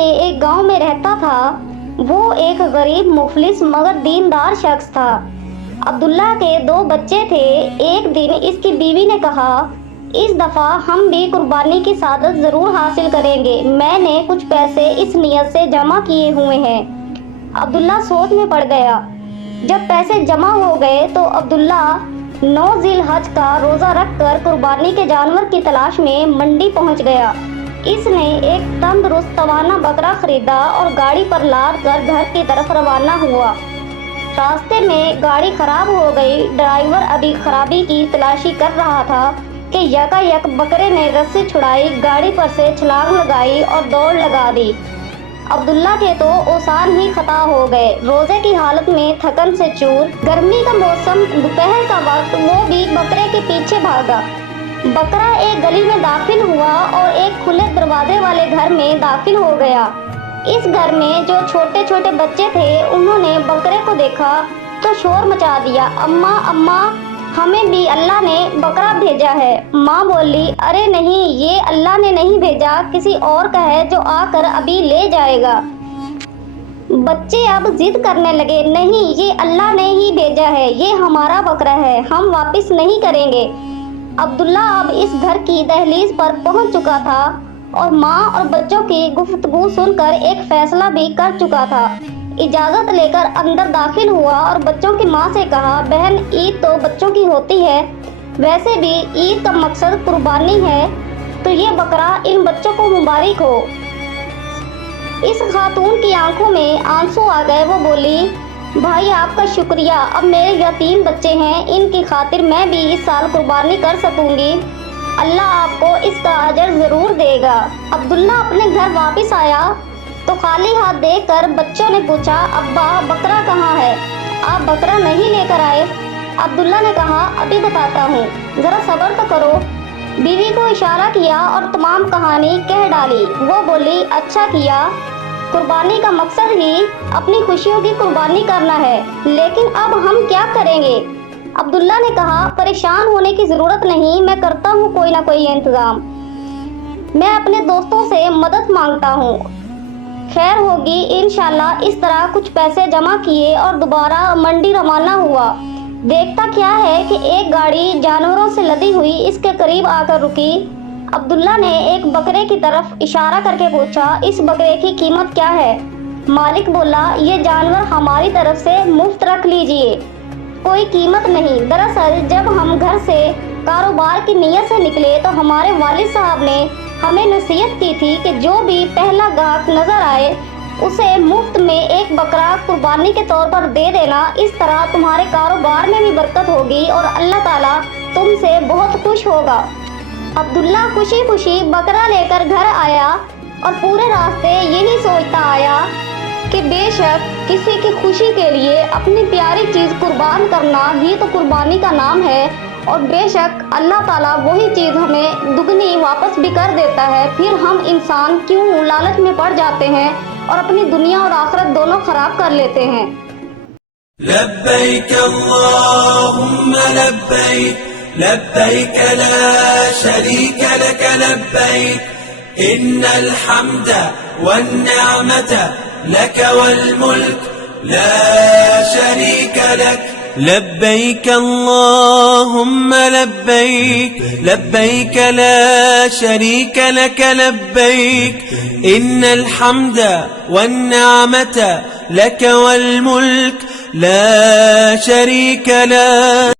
کے ایک گاؤں میں رہتا تھا۔ وہ ایک غریب مفلس مگر دیندار شخص تھا۔ عبداللہ کے 2 بچے تھے۔ ایک دن اس کی بیوی نے کہا، اس دفعہ ہم بھی قربانی کی سعادت ضرور حاصل کریں گے۔ میں نے کچھ پیسے اس نیت سے جمع کیے ہوئے ہیں۔ عبداللہ سوچ میں پڑ گیا۔ جب پیسے جمع ہو گئے تو عبداللہ 9 ذی الحج کا روزہ رکھ کر قربانی کے جانور کی تلاش میں منڈی پہنچ گیا۔ اس نے ایک تندرست توانا بکرا خریدا اور گاڑی پر لاد کر گھر کی طرف روانہ ہوا۔ راستے میں گاڑی خراب ہو گئی۔ ڈرائیور ابھی خرابی کی تلاشی کر رہا تھا کہ یکا بکرے نے رسی چھڑائی، گاڑی پر سے چھلانگ لگائی اور دوڑ لگا دی۔ عبداللہ کے تو اوزان ہی خطا ہو گئے۔ روزے کی حالت میں تھکن سے چور، گرمی کا موسم، دوپہر کا وقت، وہ بھی بکرے کے پیچھے بھاگا۔ بکرا ایک گلی میں داخل ہوا اور ایک کھلے دروازے والے گھر میں داخل ہو گیا۔ اس گھر میں جو چھوٹے چھوٹے بچے تھے انہوں نے بکرے کو دیکھا تو شور مچا دیا، اماں اماں، ہمیں بھی اللہ نے بکرا بھیجا ہے۔ ماں بولی، ارے نہیں، یہ اللہ نے نہیں بھیجا، کسی اور کا ہے جو آ کر ابھی لے جائے گا۔ بچے اب ضد کرنے لگے، نہیں، یہ اللہ نے ہی بھیجا ہے، یہ ہمارا بکرا ہے، ہم واپس نہیں کریں گے۔ عبداللہ اب اس گھر کی دہلیز پر پہنچ چکا تھا اور ماں اور بچوں کی گفتگو سن کر ایک فیصلہ بھی کر چکا تھا۔ اجازت لے کر اندر داخل ہوا اور بچوں کی ماں سے کہا، بہن، عید تو بچوں کی ہوتی ہے، ویسے بھی عید کا مقصد قربانی ہے، تو یہ بکرا ان بچوں کو مبارک ہو۔ اس خاتون کی آنکھوں میں آنسو آ گئے۔ وہ بولی، بھائی آپ کا شکریہ، اب میرے یتیم بچے ہیں، ان کی خاطر میں بھی اس سال قربانی کر سکوں گی، اللہ آپ کو اس کا اجر ضرور دے گا۔ عبداللہ اپنے گھر واپس آیا تو خالی ہاتھ دیکھ کر بچوں نے پوچھا، ابا بکرا کہاں ہے؟ آپ بکرا نہیں لے کر آئے؟ عبداللہ نے کہا، ابھی بتاتا ہوں، ذرا صبر تو کرو۔ بیوی کو اشارہ کیا اور تمام کہانی کہہ ڈالی۔ وہ بولی، اچھا کیا، قربانی کا مقصد ہی اپنی خوشیوں کی قربانی کرنا ہے، لیکن اب ہم کیا کریں گے؟ عبداللہ نے کہا، پریشان ہونے کی ضرورت نہیں، میں کرتا ہوں کوئی نہ کوئی انتظام، میں اپنے دوستوں سے مدد مانگتا ہوں، خیر ہوگی انشاءاللہ۔ اس طرح کچھ پیسے جمع کیے اور دوبارہ منڈی روانہ ہوا۔ دیکھتا کیا ہے کہ ایک گاڑی جانوروں سے لدی ہوئی اس کے قریب آ کر رکی۔ عبداللہ نے ایک بکرے کی طرف اشارہ کر کے پوچھا، اس بکرے کی قیمت کیا ہے؟ مالک بولا، یہ جانور ہماری طرف سے مفت رکھ لیجئے، کوئی قیمت نہیں۔ دراصل جب ہم گھر سے کاروبار کی نیت سے نکلے تو ہمارے والد صاحب نے ہمیں نصیحت کی تھی کہ جو بھی پہلا گاہک نظر آئے اسے مفت میں ایک بکرا قربانی کے طور پر دے دینا، اس طرح تمہارے کاروبار میں بھی برکت ہوگی اور اللہ تعالیٰ تم سے بہت خوش ہوگا۔ عبداللہ خوشی خوشی بکرا لے کر گھر آیا اور پورے راستے یہی سوچتا آیا کہ بے شک کسی کی خوشی کے لیے اپنی پیاری چیز قربان کرنا ہی تو قربانی کا نام ہے، اور بے شک اللہ تعالیٰ وہی چیز ہمیں دگنی واپس بھی کر دیتا ہے۔ پھر ہم انسان کیوں لالچ میں پڑ جاتے ہیں اور اپنی دنیا اور آخرت دونوں خراب کر لیتے ہیں۔ لبیک اللہم لبیک لبیک لا شریک لک لبیک ان الحمد والنعمت لک والملک لا شریک لک لبیک اللہم لبیک لبیک لا شریک لک لبیک ان الحمد والنعمت لک والملک لا شریک لک۔